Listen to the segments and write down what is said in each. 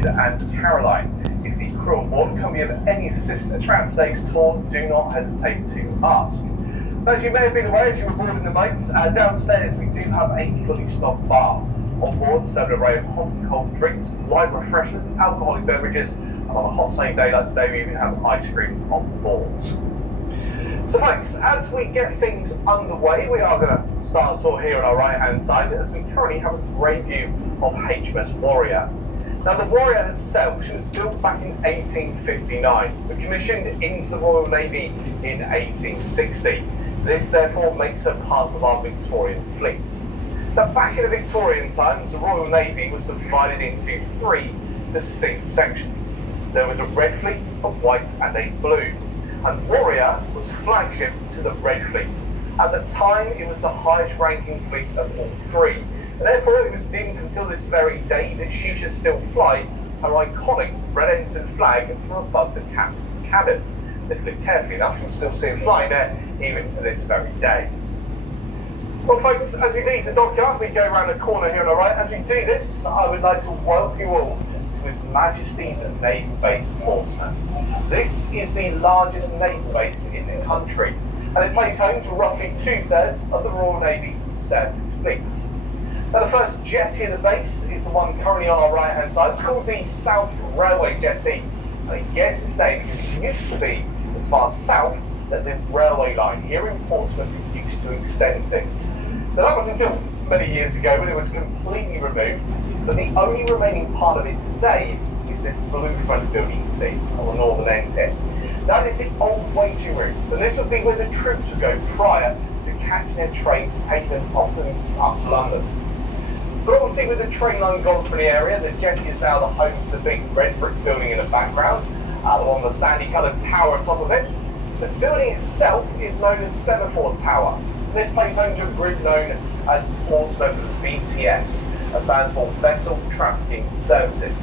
and Caroline. If the crew on board can be of any assistance throughout today's tour, do not hesitate to ask. As you may have been aware as you were boarding the boats, downstairs we do have a fully stocked bar. On board, serve an array of hot and cold drinks, light refreshments, alcoholic beverages, and on a hot sunny day like today, we even have ice creams on board. So folks, as we get things underway, we are going to start a tour here on our right hand side, as we currently have a great view of HMS Warrior. Now the Warrior herself, she was built back in 1859, but commissioned into the Royal Navy in 1860. This therefore makes her part of our Victorian fleet. Now back in the Victorian times, the Royal Navy was divided into three distinct sections. There was a red fleet, a white and a blue. And Warrior was flagship to the Red Fleet. At the time, it was the highest ranking fleet of all three. And therefore, it was deemed until this very day that she should still fly her iconic red ensign flag from above the captain's cabin. If you look carefully enough, you'll still see it flying there even to this very day. Well folks, as we leave the dockyard, we go around the corner here on the right. As we do this, I would like to welcome you all to His Majesty's Naval Base Portsmouth. This is the largest naval base in the country, and it plays home to roughly 2/3 of the Royal Navy's surface fleet. Now the first jetty of the base is the one currently on our right hand side. It's called the South Railway Jetty, and it gets its name because it used to be as far south that the railway line here in Portsmouth used to extend to. Now that was until many years ago when it was completely removed, but the only remaining part of it today is this blue front building you see on the northern end here. That is the old waiting room, so this would be where the troops would go prior to catching their trains to take them often up to London. But obviously with the train line gone from the area, the jetty is now the home to the big red brick building in the background, the one with the sandy coloured tower on top of it. The building itself is known as Semaphore Tower. This plays home to a group known as Portsmouth VTS, that stands for Vessel Trafficking Services.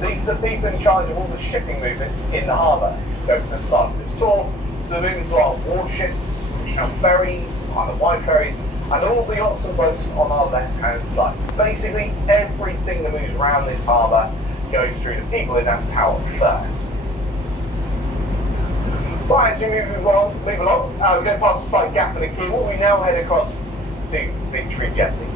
These are the people in charge of all the shipping movements in the harbour. Go from the start of this tour to the movements of our warships, traditional ferries, either wide ferries, and all the yachts and boats on our left-hand side. Basically, everything that moves around this harbour goes through the people in that tower first. Right, as we move along, we go past a slight gap in the keel, we now head across to Victory Jetty.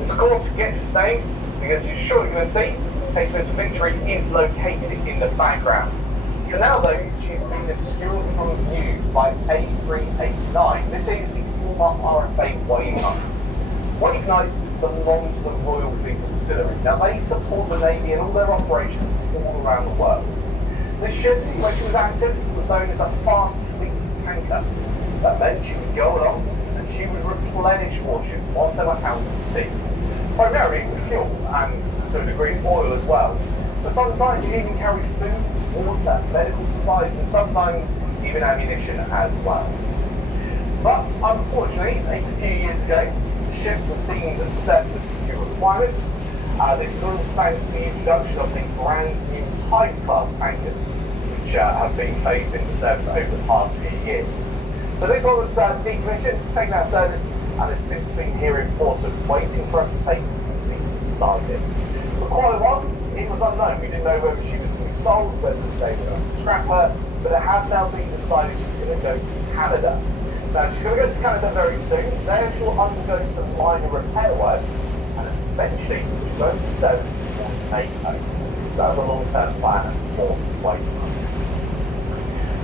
This of course gets its name because you're surely going to see HMS Victory is located in the background. For now though, she's been obscured from view by A389. This is the former RFA Wave Knight. Wave Knight belongs to the Royal Fleet Auxiliary. Now they support the Navy in all their operations all around the world. This ship, when she was active, was known as a fast fleet tanker. That meant she would go along and she would replenish warships whilst they were out at sea. Primarily with fuel and to a degree oil as well. But sometimes she even carried food, water, medical supplies and sometimes even ammunition as well. But unfortunately, a few years ago, the ship was deemed surplus to requirements. This is all thanks to the introduction of the brand new Tide class tankers, which have been phased into service over the past few years. So this one was decommissioned, taken out of service, and has since been here in Portsmouth, waiting for us to take it to be decided. For quite a while, it was unknown. We didn't know whether she was going to be sold, whether they were going to scrap her, but it has now been decided she's going to go to Canada. Now she's going to go to Canada very soon. There she'll undergo some minor repair works, and eventually she'll go into service before NATO. So that's a long-term plan for Wave Knight.